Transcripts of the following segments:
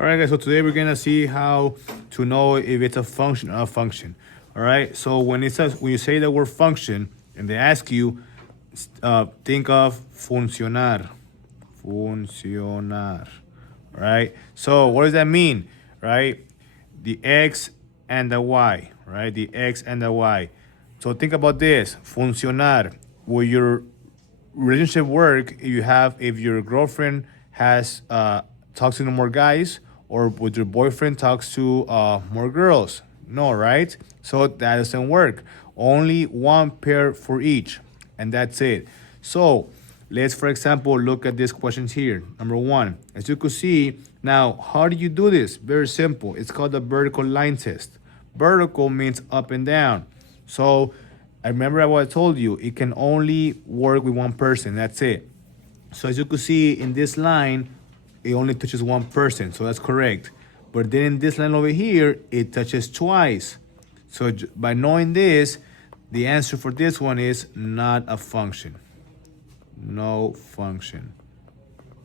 All right, guys, so today we're gonna see how to know if it's a function or a function. All right, so when you say the word function and they ask you, think of funcionar. Funcionar. All right, so what does that mean? Right, the x and the y, right? The x and the y. So think about this, funcionar. Will your relationship work if your girlfriend has talks to more guys, or with your boyfriend talks to more girls? No, right? So that doesn't work. Only one pair for each, and that's it. So let's, for example, look at these questions here. Number one, as you could see, now how do you do this? Very simple. It's called the vertical line test. Vertical means up and down. So I remember what I told you. It can only work with one person. That's it. So as you can see in this line, it only touches one person. So that's correct. But then in this line over here, it touches twice. So by knowing this, the answer for this one is not a function. No function.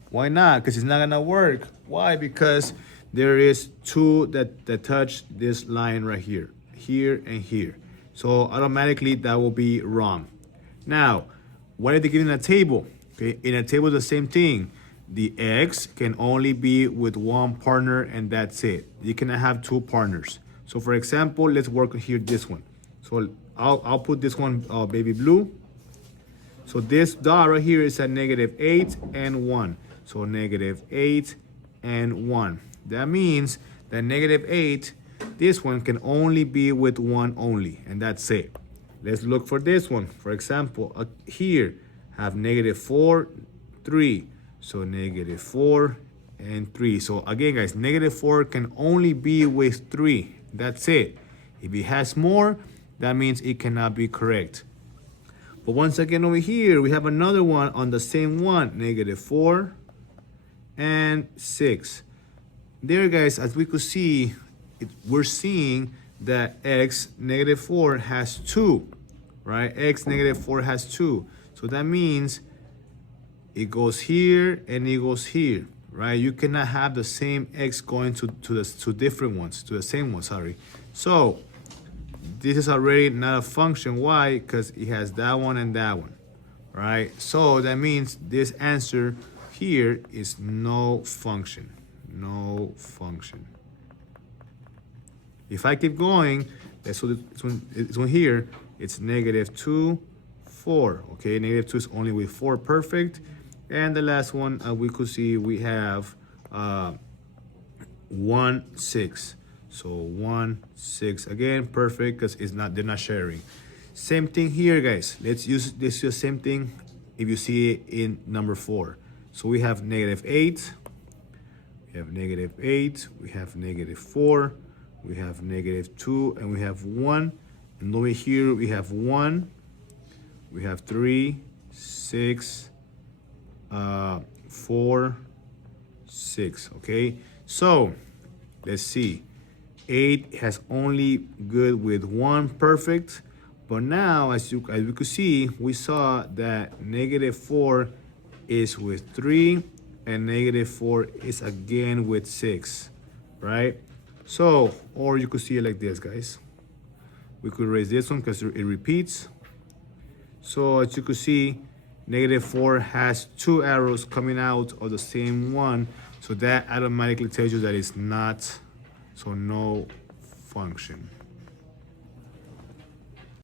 Why not? Because it's not gonna work. Why? Because there is two that touch this line right here, here and here. So automatically that will be wrong. Now, what did they give in a table? Okay, in a table, the same thing. The x can only be with one partner, and that's it. You cannot have two partners. So for example, let's work here this one. So I'll put this one baby blue. So this dot right here is at -8 and 1. So -8 and 1. That means that -8, this one can only be with one only, and that's it. Let's look for this one. For example, here have -4, 3. So -4 and 3. So again, guys, -4 can only be with 3. That's it. If it has more, that means it cannot be correct. But once again, over here, we have another one on the same one, -4 and 6. There, guys, as we could see, we're seeing that x -4 has 2, right? X -4 has 2. So that means it goes here and it goes here, right? You cannot have the same x going to the different ones, to the same one, sorry. So this is already not a function. Why? Because it has that one and that one, right? So that means this answer here is no function. No function. If I keep going, that's what it's one here. It's -2, 4. Okay, -2 is only with 4, perfect. And the last one we could see we have 1, 6. So 1, 6 again, perfect, because they're not sharing. Same thing here, guys. Let's use the same thing if you see it in number 4. So we have -8. We have -8. We have -4. We have -2, and we have 1. And over here we have 1. We have 3, 6, 4, 6. Okay. So let's see. 8 has only good with 1, perfect. But now, as we could see, we saw that -4 is with 3, and -4 is again with 6, right? So, or you could see it like this, guys. We could erase this one because it repeats. So as you could see, -4 has 2 arrows coming out of the same one. So that automatically tells you that it's not, so no function.